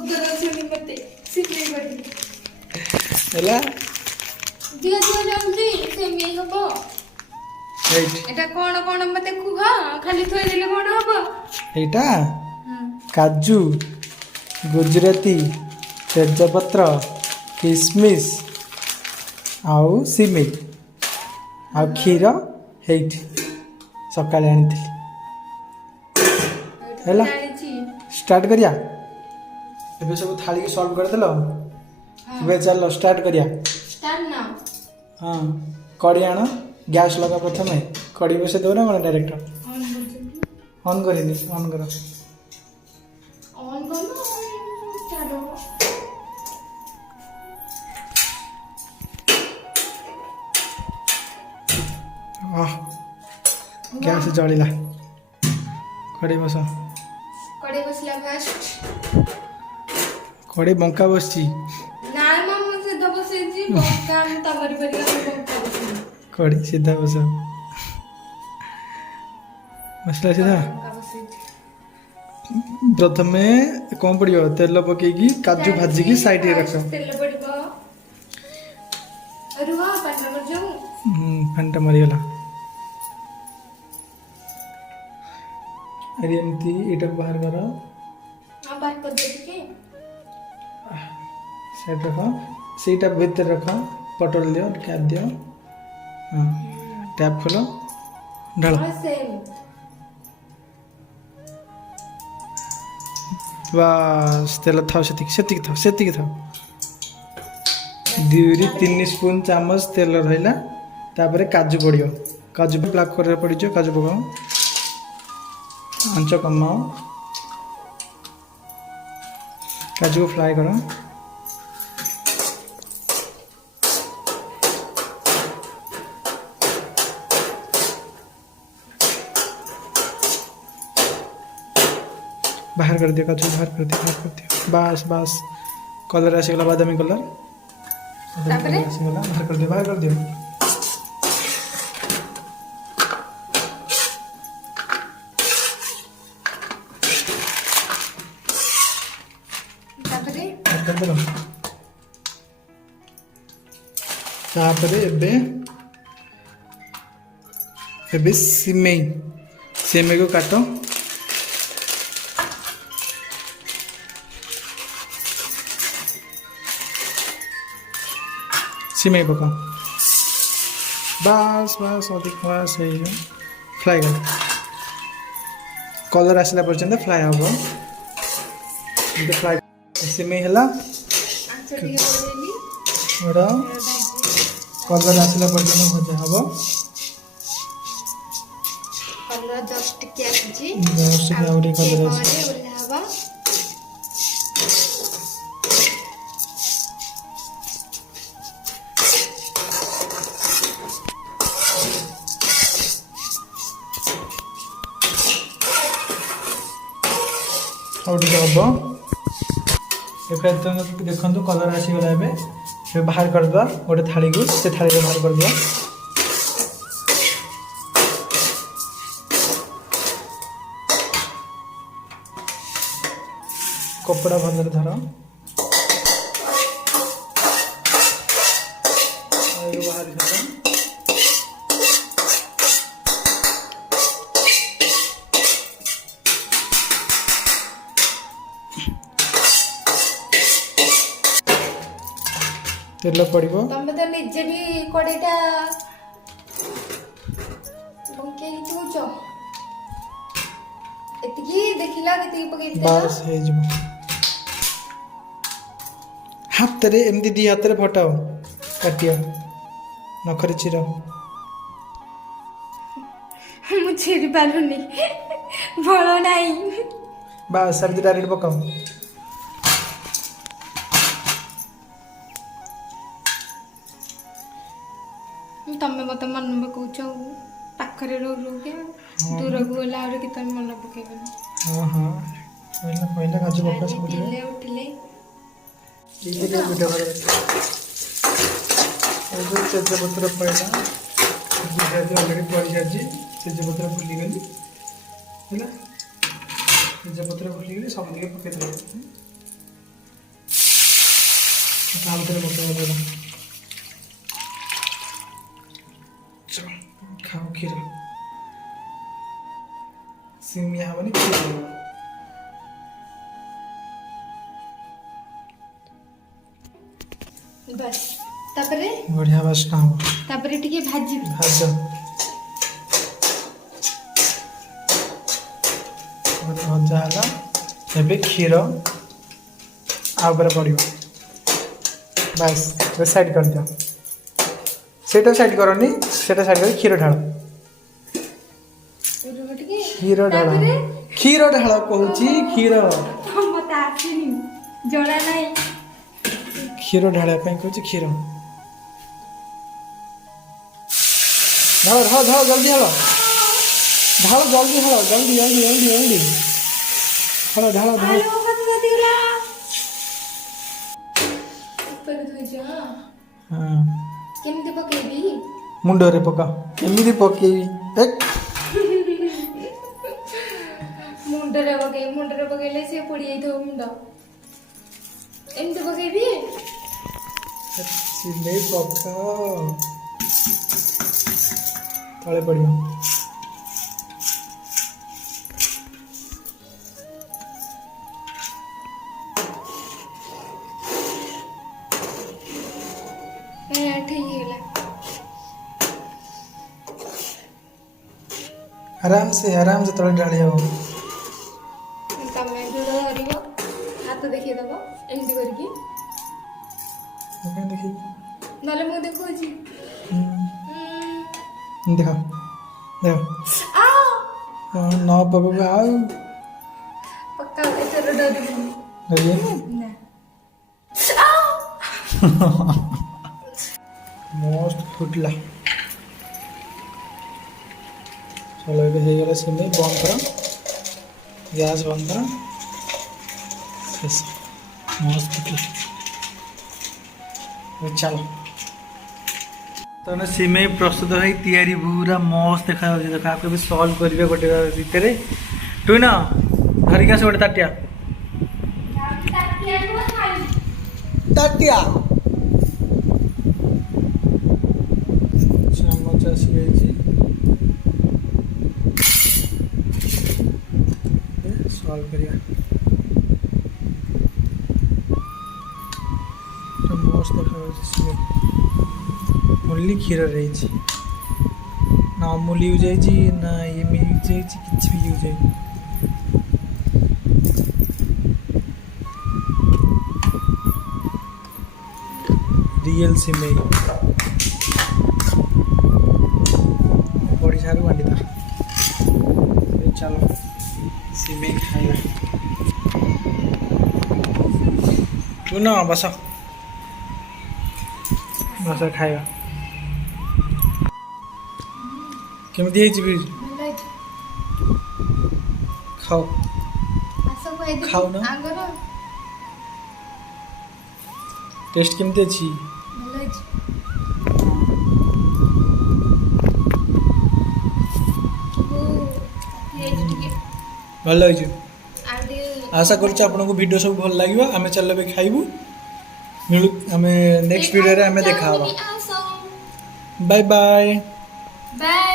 भूत रसुनी मते सिप्ले करी ହେଲା दिया दिया जल्दी से मी हबो एटा कोन मते कुह खाली थोई देले कोन हबो एटा काजू गुजराती तेजपत्र किसमिस आउ सिमेई आउ क्षीर हेइट सकाळे आनिथिली ହେଲା स्टार्ट करिया एबे सब थाली के सॉल्व कर देलो एबे चलो स्टार्ट करिया स्टार्ट नाउ हां कड़ी आनो गैस लगा प्रथमे कड़ी बसे दो ना कोन डायरेक्ट ऑन करिनी ऑन करो ऑन करो स्टार्ट हो आह गैस जळिला कड़ी बस कड़े बसला फास्ट कड़ी बंका बसची ना मामा से दबसे जी बंका हम तमरी परिया बंका बसला कड़ी सीधा बस मसला सीधा बंका बसे प्रथमे कौन पड़ियो तेल पकेगी काजू भाजी की साइड रे रख तेल पड़बो अरे वाह पानी मर जाऊं फंटा मरी गला अरे एमती एटा बाहर करो हां बाहर कर दे के साइड रखो सीटा भीतर रखो पटोल दियो कैप दियो हां टैप खोलो ढालो हां सेम बस तेल थाओ सेतिक थाओ दुरी 3 स्पून चामच तेल रहिला तापर काजू पड़ियो काजू ब्लैक कर पड़ियो काजू पकाओ आंच कमाओ काजू को फ्राई करो बाहर कर दियो काजू बाहर कर दियो बस बस कलर आसीगला बादामी कलर तापरे आसीगला बाहर कर दियो तापरे करदेलो तापरे एबे सिमेई को काटो सिमेई पकाओ बस बस अधिक बस फ्राई कर कलर आसला पर्यंत फ्राई हम फ्राई सिमेई हला आंचड़ी होलेली बड़ा कलर आसला पर्यंत भजा हम कलर जस्ट के आछि जस्ट के आउरी कलर आछि ओल्हावा आउरी हम देखो कलर आसीगला ए बाहर कर दो गोटे थाली को से थाली बाहर कर दिया कपड़ा भल धर बाहर कर तेल पड़ो तमे तो निजे भी कड़ेटा बंके हिचुच एतिकी देखिला केति पके बस हे जब हाथ रे एमती दी हाथ रे फटाओ काटिया नखरे चिरा मु छेरी पालुनी भलो नाही बस सब्जी डायरेक्ट पकाओ तमे मत मन में कहूच पाखरे रो के दूर को गला और कि तमे मन पकेबन हां हां पहले पहले काजू पका सब उठिले उठिले ये वीडियो कर ए जो तेजपत्र पड़ला गुजराती ऑलरेडी पड़ी जाजी तेजपत्र फुली गली हैला तेजपत्र फुली गली सब दिके पके दे ତା ଭିତରେ ପକେଇବା ଦେବା। ଚଲ ଖାଅ କ୍ଷୀର। ସିମିଆ ହବନି କ୍ଷୀର ହବ। बस तापरे बढ़िया बास्ना हବ। तापरे टिके भाजी भाज भजा ହେଲା ଏବେ କ୍ଷୀର आ ऊपर पड़िବ। बस तो साइड कर दियो। सेटा साइड करनी सेटा साइड कर क्षीर ढाल। क्षीर ढाल क्षीर ढाल कहूची क्षीर मत आसीनी जणा नाही क्षीर ढालिया ପାଇଁ कहूची क्षीर ढाल ढाल ढाल जल्दी ढाल ढाल जल्दी ढाल जल्दी जल्दी जल्दी जल्दी ढाल ढाल ढाल आलो कत गतिला ऊपर धोई जा हां केमते पकेबी मुंड रे पका एमिदी पकेबी एक मुंडरे पकेले से पड़ी जाई थो मुंड एमते पकेबी सिले पका तळे पड़ियो। ठीक है आराम से तळे ढाली हो। तमे जोड़ धरिबो हाथ देखि दबो एंडी करके ओके देखि नले मु देखो जी देखो देखो आ न पका आ पक्का एतर डरिबो देखिए ना मस्त फुटला। चलो ये हो गला सिम बंद कर गैस बंद कर बस मस्त फुटला। चलो तो सिमे प्रस्तुत है तैयारी पूरा मस्त देखा देखा आपको भी सॉल्व करेंगे गोटे भितर टुई ना धरिक आस गोटे ताटिया ताटिया चामच आसी सॉल्व करिया मस्त देखा ओनली क्षीर रही ना अमूल यूज है ना ये यूज है किसी भी यूज है। रियल सिमेई बड़ी सारू बांटी था। चलो सिमेई खाइए तू ना बस बस खाइबा केमती है खाओ खाओ ना टेस्ट केमती अच्छी भल लगे आशा करुच्छे आपको वीडियो सब भल लगे आम चल खाइबू मिलू आम नेक्स्ट वीडियो रे आम देखा बाय बाय बाय।